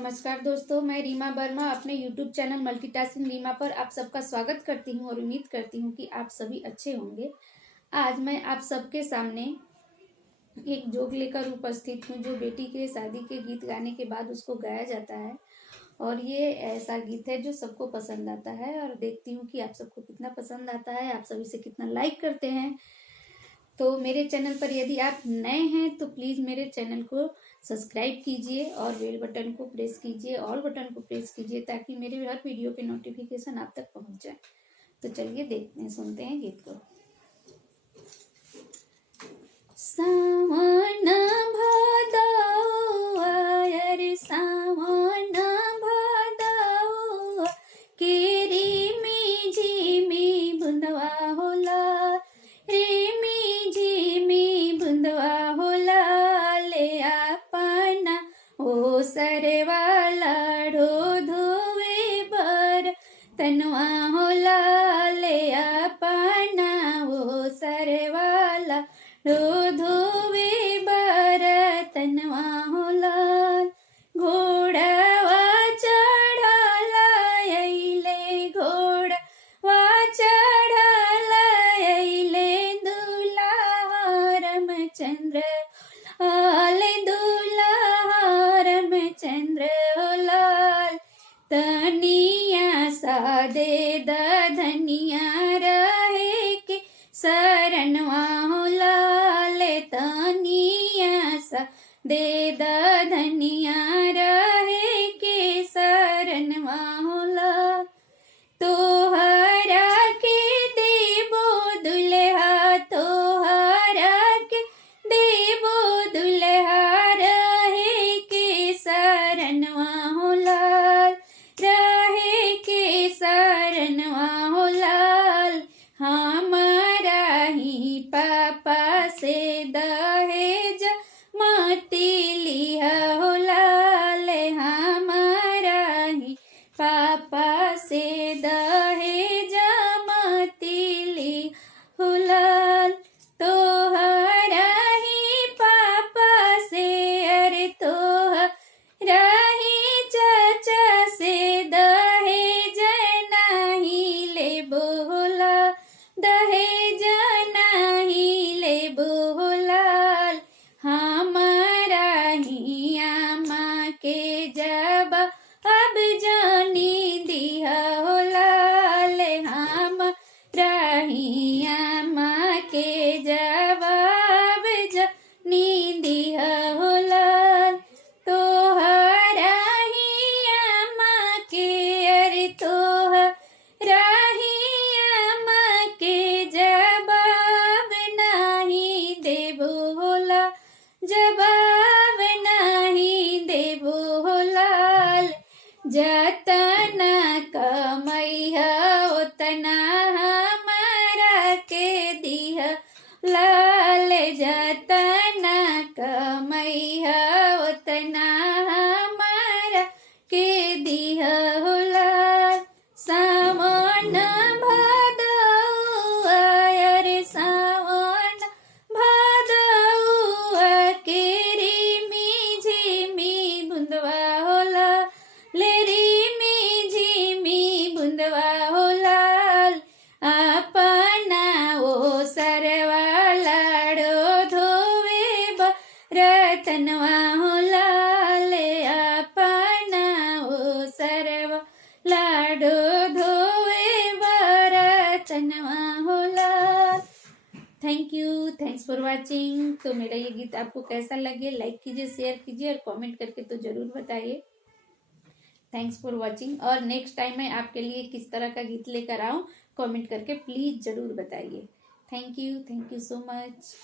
नमस्कार दोस्तों, मैं रीमा वर्मा अपने YouTube चैनल मल्टीटास्किंग रीमा पर आप सबका स्वागत करती हूं और उम्मीद करती हूं कि आप सभी अच्छे होंगे। आज मैं आप सबके सामने एक जोक लेकर उपस्थित हूं जो बेटी के शादी के गीत गाने के बाद उसको गाया जाता है और ये ऐसा गीत है जो सबको पसंद आता है और देखती हूँ कि आप सबको कितना पसंद आता है, आप सभी से कितना लाइक करते हैं। तो मेरे चैनल पर यदि आप नए हैं तो प्लीज़ मेरे चैनल को सब्सक्राइब कीजिए और बेल बटन को प्रेस कीजिए, ऑल बटन को प्रेस कीजिए ताकि मेरे हर वीडियो के नोटिफिकेशन आप तक पहुंच जाए। तो चलिए देखते हैं, सुनते हैं गीत को। सावन भादौ रे सावन भादौ केरी में झिमी बुंदवा होला सरवाला धोवे बर तनवा होला ले अपना वो सरवाला धोवे बर तनवा होला। घोड़ावा चढ़ाला अइले घोड़ावा चढ़ाला अइले दुल्हा रामचंद्र चंद्र लाल तनिया सा दे धनिया रहे के शरणवा हो लाल तनिया सा दे धनिया रहे के शरणवा हो लाल। तोहरा के देबो दुल्हा तोहरा के देबो दुल्हा शरणवा हो लाल रहे के शरणवा हो लाल। हमारा ही पापा से दहेज माती लिया हो लाल हमारा ही पापा से दहेज माती लिया हो लाल। तोहरा ही पापा से अरे रही चाचा से दहेज नहीं ले बोला दहेज नहीं ले बोलाल। हमारा ही आमा के जब अब जानी दिया हो लाल हमारा ही आमा के जवाब जानी दिया हो लाल। तोहरा ही आमा के अरे तोहरा ही आमा के जवाब नहीं देबो होला जवाब नहीं देबो लाल। जतना कमैया उतना हमारा के दिया लाल जतना कमैया उतना हमारा के दिया हो लाल। सावन भादौ रे सावन भादौ केरी में झिमी बुंदवा होला ले री में झिमी बुंदवा हो लाल। अपना वो सरवाला धोवे रतनवा हो लाल अपना वो सरवा लाडो धोवे रतनवा हो लाल। Thanks for watching. तो मेरा ये गीत आपको कैसा लगे लाइक कीजिए, शेयर कीजिए और कमेंट करके तो जरूर बताइए। थैंक्स फॉर वॉचिंग और नेक्स्ट टाइम मैं आपके लिए किस तरह का गीत लेकर आऊँ कमेंट करके प्लीज जरूर बताइए। Thank you so much.